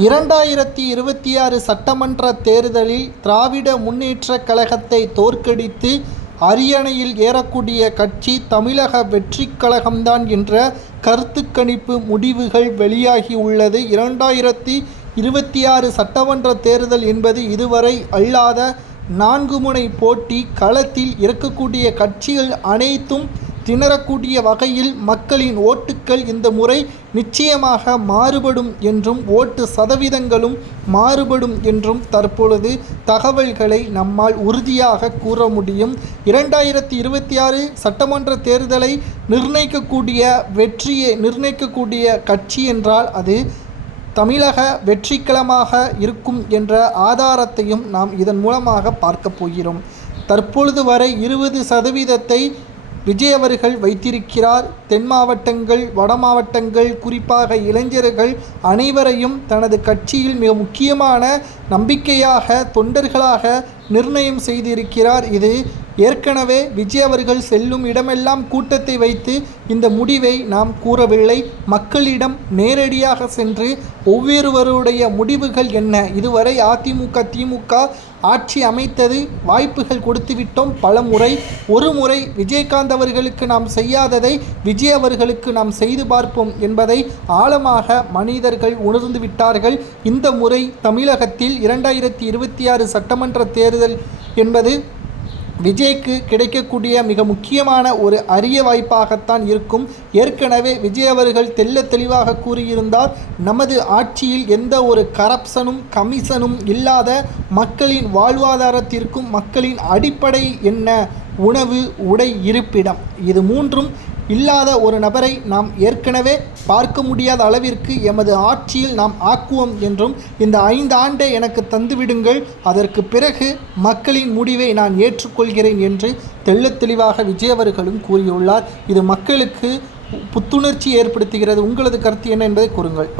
இரண்டாயிரத்தி இருபத்தி ஆறு சட்டமன்ற தேர்தலில் திராவிட முன்னேற்றக் கழகத்தை தோற்கடித்து அரியணையில் ஏறக்கூடிய கட்சி தமிழக வெற்றி கழகம்தான் என்ற கருத்து கணிப்பு முடிவுகள் வெளியாகியுள்ளது இரண்டாயிரத்தி இருபத்தி ஆறு சட்டமன்ற தேர்தல் என்பது இதுவரை அல்லாத நான்கு முனை போட்டி களத்தில் இருக்கக்கூடிய கட்சிகள் அனைத்தும் திணறக்கூடிய வகையில் மக்களின் ஓட்டுக்கள் இந்த முறை நிச்சயமாக மாறுபடும் என்றும் ஓட்டு சதவீதங்களும் மாறுபடும் என்றும் தற்பொழுது தகவல்களை நம்மால் உறுதியாக கூற முடியும். இரண்டாயிரத்தி இருபத்தி ஆறு சட்டமன்ற தேர்தலை நிர்ணயிக்கக்கூடிய வெற்றியை நிர்ணயிக்கக்கூடிய கட்சி என்றால் அது தமிழக வெற்றிக்களமாக இருக்கும் என்ற ஆதாரத்தையும் நாம் இதன் மூலமாக பார்க்க போகிறோம். தற்பொழுது வரை இருபது சதவீதத்தை விஜய் அவர்கள் வைத்திருக்கிறார். தென் மாவட்டங்கள் வட மாவட்டங்கள் குறிப்பாக இளைஞர்கள் அனைவரையும் தனது கட்சியில் மிக முக்கியமான நம்பிக்கையாக தொண்டர்களாக நிர்ணயம் செய்திருக்கிறார். இது ஏற்கனவே விஜய் அவர்கள் செல்லும் இடமெல்லாம் கூட்டத்தை வைத்து இந்த முடிவை நாம் கூறவில்லை. மக்களிடம் நேரடியாக சென்று ஒவ்வொருவருடைய முடிவுகள் என்ன? இதுவரை அதிமுக திமுக ஆட்சி அமைத்தது வாய்ப்புகள் கொடுத்துவிட்டோம் பல முறை ஒரு முறை விஜயகாந்த் அவர்களுக்கு நாம் செய்யாததை விஜய் அவர்களுக்கு நாம் செய்து பார்ப்போம் என்பதை ஆழமாக மனிதர்கள் உணர்ந்து விட்டார்கள். இந்த முறை தமிழகத்தில் இரண்டாயிரத்தி இருபத்தி ஆறு சட்டமன்ற தேர்தல் என்பது விஜய்க்கு கிடைக்கக்கூடிய மிக முக்கியமான ஒரு அரிய வாய்ப்பாகத்தான் இருக்கும். ஏற்கனவே விஜய் அவர்கள் தெல்ல தெளிவாக கூறியிருந்தார் நமது ஆட்சியில் எந்த ஒரு கரப்ஷனும் கமிஷனும் இல்லாத மக்களின் வாழ்வாதாரத்திற்கும் மக்களின் அடிப்படை என்ன? உணவு உடை இருப்பிடம். இது மூன்றும் இல்லாத ஒரு நபரை நாம் ஏற்கனவே பார்க்க முடியாத அளவிற்கு எமது ஆட்சியில் நாம் ஆக்குவோம் என்றும் இந்த ஐந்து ஆண்டை எனக்கு தந்துவிடுங்கள். அதற்கு பிறகு மக்களின் முடிவை நான் ஏற்றுக்கொள்கிறேன் என்று தெள்ளத் தெளிவாக விஜயவர்களும் கூறியுள்ளார். இது மக்களுக்கு புத்துணர்ச்சி ஏற்படுத்துகிறது. உங்களது கருத்து என்ன என்பதை கூறுங்கள்.